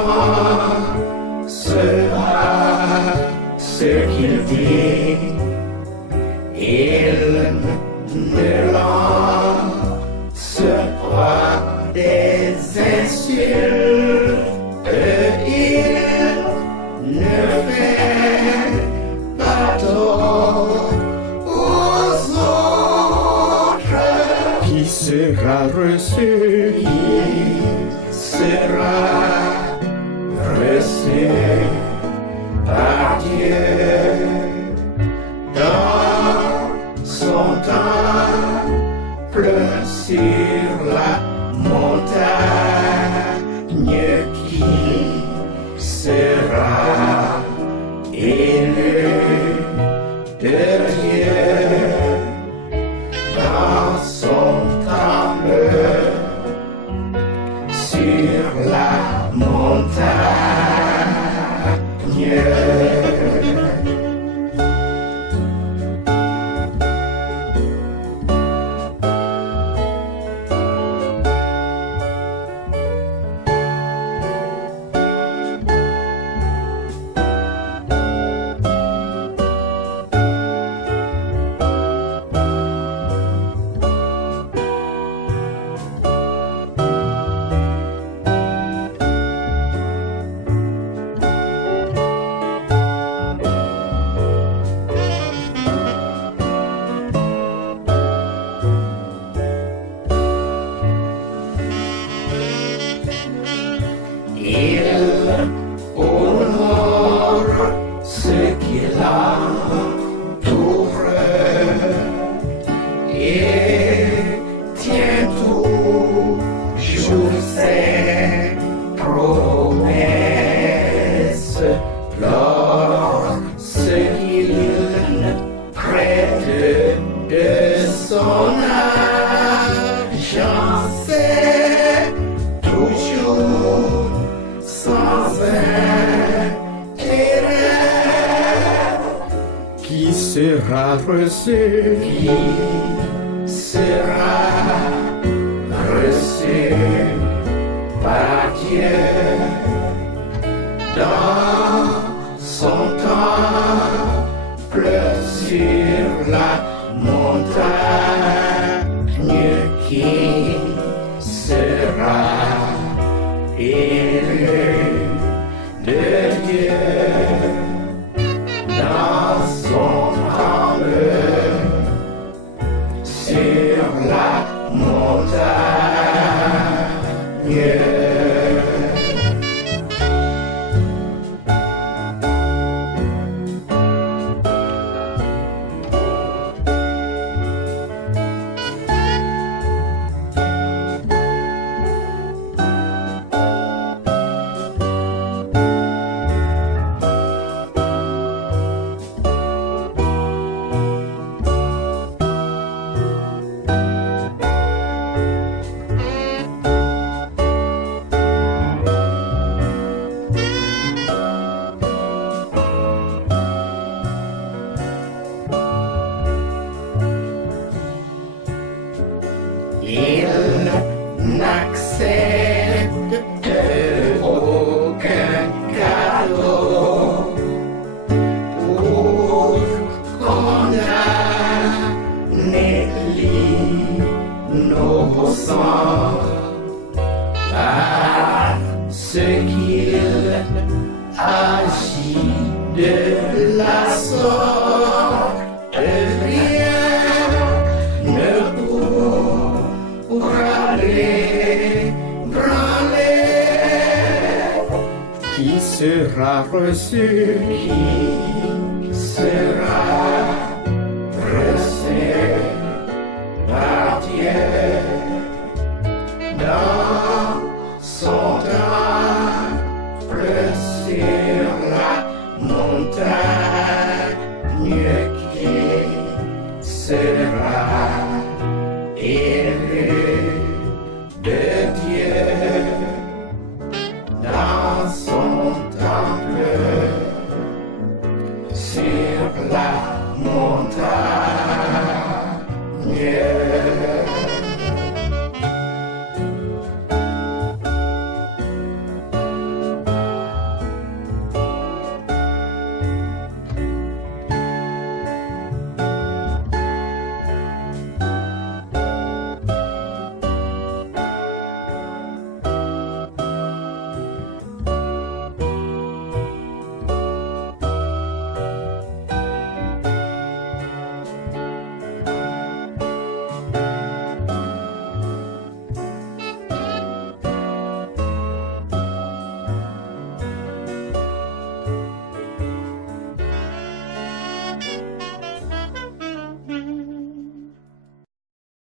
enfant sera ce qu'il dit. Il ne lance pas des insultes, il ne fait pas tort aux autres. Qui sera reçu, il sera reçu par Dieu dans son temple sur la montagne qui sera élu de Dieu dans son temple sur la montagne. Il honore ce qu'il entoure et tient toujours ses promesses lorsqu'il prête de son argent. C'est toujours sans intérêt. Qui sera reçu, qui sera reçu par Dieu dans son temple sur la montagne qui sera élu de Dieu dans son temple sur la montagne. Il n'accepte aucun cadeau pour condamner l'innocent parce qu'il agit de la sorte. Rien ne pourra l'ébranler. Qui sera reçu, qui sera reçu par Dieu dans son temple sur la montagne qui sera